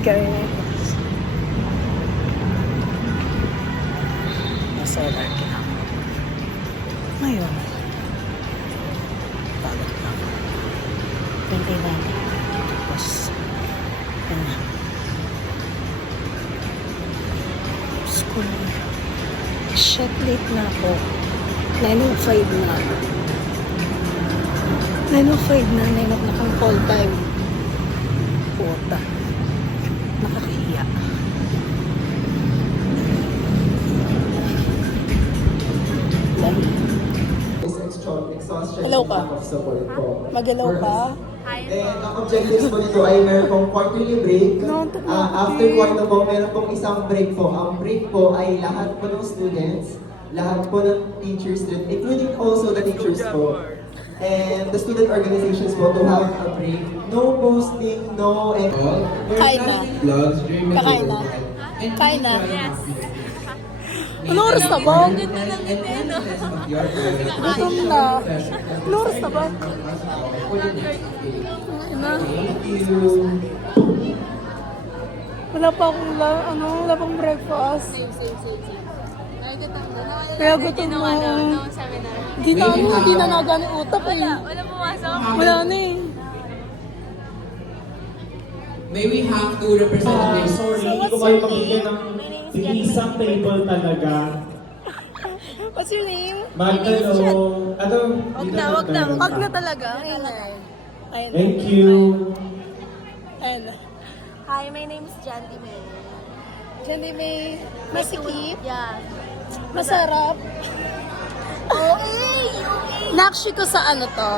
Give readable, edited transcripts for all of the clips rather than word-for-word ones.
guys. Nasa LRT na ako. Ngayon. Pagod na ako. 29. Tapos, yun na. School. Shit, late na ako. 9:05 na. 9:05 na. 9 o'clock ang call time. Puta. Nakakahiya. Hello ka? Mag-hello ka? And ang objectives po nito ay meron pong quarterly break. After quarter po, meron pong isang break po. Ang break po ay lahat po ng students, lahat po ng teachers, including also the teachers po. And the student organizations po to have a break. No posting, no and all. Kain na. Kakain na. Kain na. Ano oras na ba? Gutom na. Ano oras na ba? Wala pa akong wala pang breakfast. Kaya gutom na. Hindi na nagani utak eh. Wala pumasok. Wala na eh. May we have two representatives. Sorry, hindi ko kayo mabigyan ng isang table talaga. What's your name? Magtanong. Wag na talaga. Ayun na. Ayun na. Thank you. Ayun na. Hi, my name is Jandy May. Diyan may masikip. Yeah. Masarap. Nakshi ko sa ano to?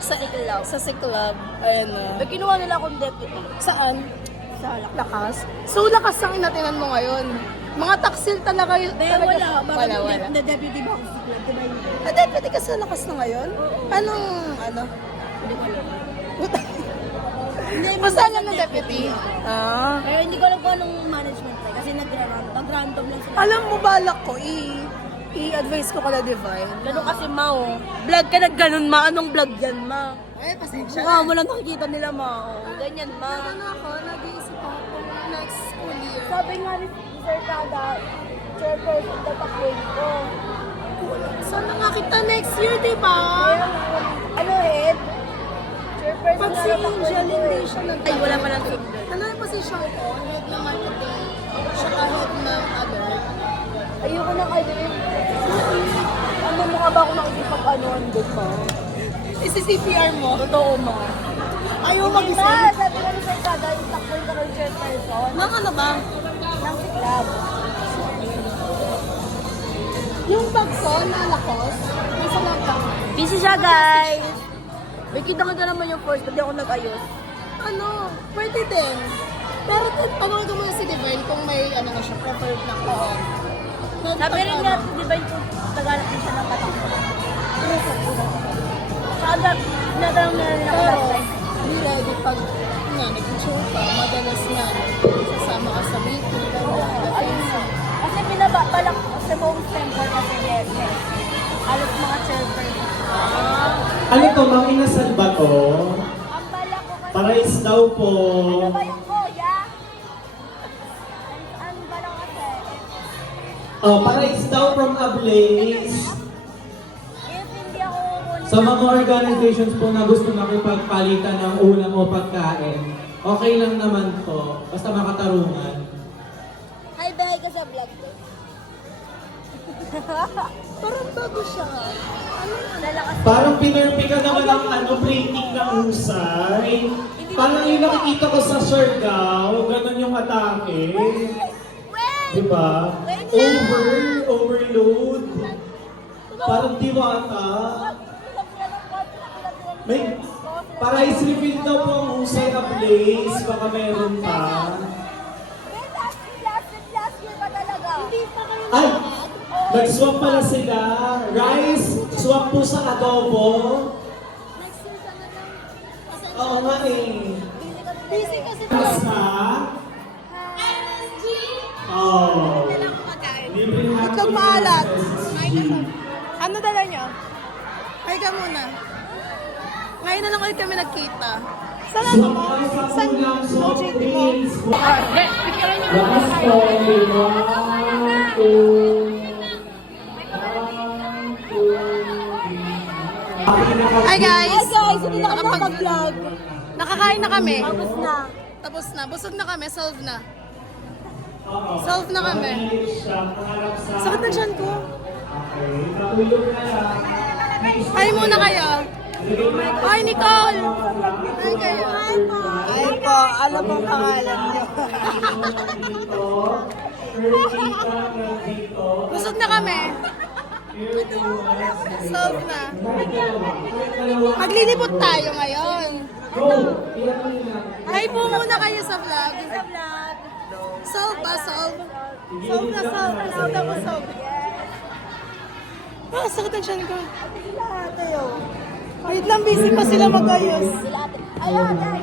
Sa Siklab. Sa Siklab. Ayun na. May kinuha nila akong deputy. Saan? Sa Lakas? So, lakas ang inatinan mo ngayon. Mga taksil talaga yun. Wala. Wala. The deputy ba ako sa club? Diba yun? Pwede ka sa lakas na ngayon? Anong, Hindi ko alam. Basta alam ng deputy. Pero hindi ko alam kung anong management tayo. Kasi nag-random lang sila. Alam mo, balak ko, i-advise ko kala Divine. Ganun kasi ma, oh. Vlog ka na ganun ma. Anong vlog yan ma? Eh, pasensya Mukha mo lang nakikita nila ma. Oh. Ganyan ma. ako, nag-iisip ako kung next school year. Sabi nga ni Sir Kada, chairperson tatakbuhin ko. Sana nga kita next year, di ba? Ano head? Chairperson Pag na si tatakbuhin Angel, ko hindi eh. siya nag- Ay, wala pa lang signal. Ano yung position ko? Head ng marketing. Saka head ng Ayoko na kayo. Ano mukha ba ako nakikipag-anuan doon pa? Isi-CPR mo? Totoo ma. Ayaw Hindi mag-isip. ba? Sabi ko ni Sir Kada, yung takbuhin ko ng chairperson. Nang ano ba? Ng siklab. Yung bag ko na lakos, nasa lang ka. Busy siya guys. May kita-kita naman yung first, hindi ako nag-ayos. Ano, pwede din. Pero tanong ko muna si Divine kung may ano na siya, preferred na ko. Sabi rin nga, di ba yung tagalog din siya ng patakbo? Kada, natanong na rin ako Pero, last time. hindi ready pag nag-show ka, madalas na sasama ka sa meeting. Ayun na. Kasi pinabalak ko sa buong temple kasi yes. Halos mga chairperson. Ano to, Mang Inasal ba to? Ang balak ko kasi, Parais daw po. ano ba yung kuya? Ang balak kasi, Parais daw from Ablaze. if hindi ako kukunin Sa mga organizations po na gusto makipagpalitan ng ulam o pagkain, okay lang naman po. Basta makatarungan. hi, bahay ka sa vlog ko. Parang bago siya. Lalakas. Parang pinurpi ka naman ng plating na usay. Parang yung nakikita ko sa Siargao, ganun yung atake. Wait! Diba? Wait lang! Overload. Parang diwata. May Parais refill daw po ang usay na place. Baka meron pa. Wait, last year pa talaga. Hindi pa kayo Ay! Nag-swap pala sila. Rice, swap po sa adobo. Next year ka na lang. Oo nga eh. Busy kasi Basta. Oh. Libre na Itlog maalat. Ano dala niyo? Ay ka muna. Ngayon na lang ulit kami nagkita. Saan ano mo? Sa Saan? kulang Oh, soft JT mo. drinks. Lakas po. 1, 2, 1, 2, 3. Hi guys! Hindi na kami nakapag-vlog. Nakakain na kami. Tapos na. Tapos na. Busog na kami. Solve na. Solve na kami. Sakit na dyan ko. Hi muna kayo. Hi Nicole! Hi kayo. Ay po, alam mo pangalan niyo. Busog na kami. Solve na. Maglilibot tayo ngayon. Hi po muna kayo sa vlog. Sa vlog. Solve ba? Solve? Solve na, solve. Solve na po, solve. Ah, sakit ang tiyan ko. Sila ate yun. Wait lang, busy pa sila mag-ayos. Sila ate. Ayun, dahil.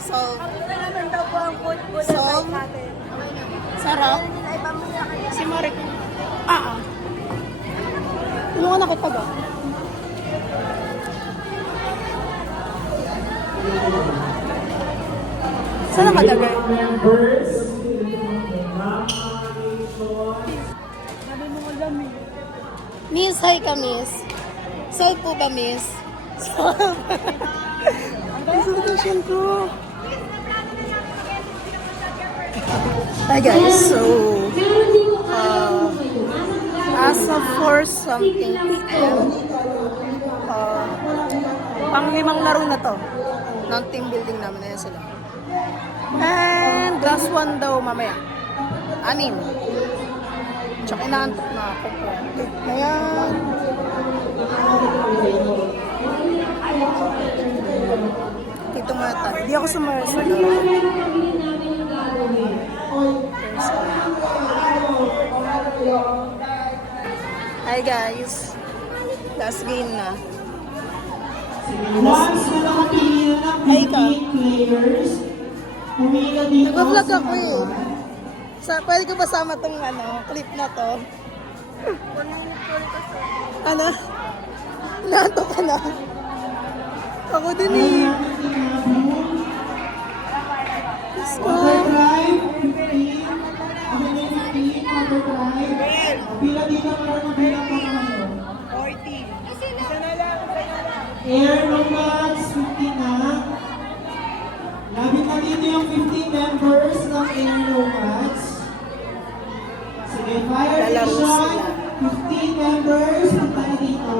Solve. Kamusta naman daw po ang food po So? na natin? Sarap. Ano nila ay pamilya kayo? Si Marik. Tulungan na kita ba? Saan nakadagay? Members. Miss, hi ka, Miss. Solve po ba, Miss? Solve. Ang solution ko. Hi guys, so as of 4 something p.m. Pang-limang laro na to ng team building namin. Ayan sila. And last one daw mamaya. 6. Tsaka inaantok na ako po. Ayan. Dito muna tayo. Di ako sumara sa laro. Hi guys. Last game na. Once na nakapili na ng Ay, ka. 15 players, pumili ka dito Nag-vlog sa ako eh. Pwede ko basama tong clip na to. Ano? Naantok ka na? Ako din eh. Let's go. Overdrive, 15. Ako na yung 15, overdrive. Pila dito meron ng bilang pa naman. 40. Air Nomads, 15 na. Labit na dito yung 15 members ng Air Nomads. Sige, Fire Lalaro Nation, sila. 15 members, punta na dito.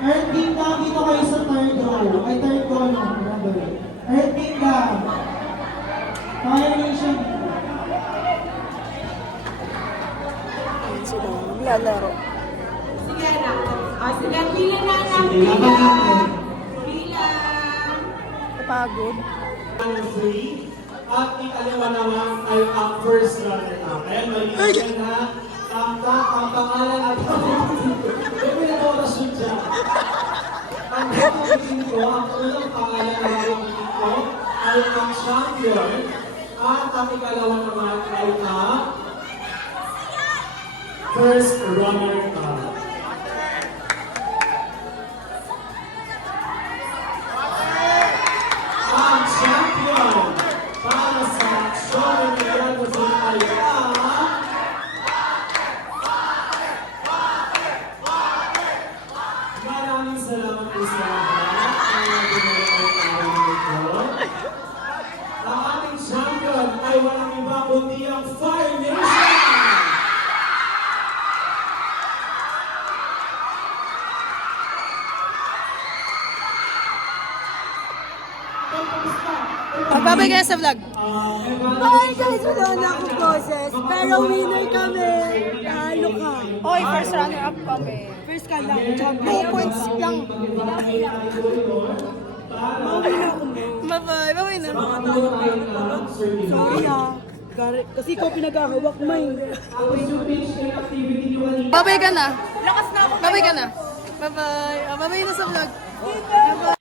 Earth Team na dito kayo sa third row. Ay, third column, remember. Earth Team na. Fire Nation. Ayan sila. Maglalaro. Sige, laban natin. Kapagod. Free. At ikalawa naman ay ang first runner-up. Kaya malinis na ang pangalan at may pinag-orasyon siya. Ang pagkakitin ko, ang unang pangalan na pagkakitin ko ay ang champion. At ang ikalawa naman ay ang first runner-up. Ang champion para sa Showing Magazine ay ang maraming salamat po sa lahat ang ginagawa ito. Ang ating champion ay walang iba kundi ang Fire Nation! Magbabay kayo sa vlog. Hi guys, wala na akong boses. Pero winner kami. Talo ka. Oy, first runner up kami. First ka lang. 2 points lang. Bye-bye. Bye-bye na. Sorry ah. Kasi ikaw pinag-ahawak mo eh. Babay ka na. Lakas na ako. Babay ka na. Bye-bye. Babay na sa vlog. Bye-bye.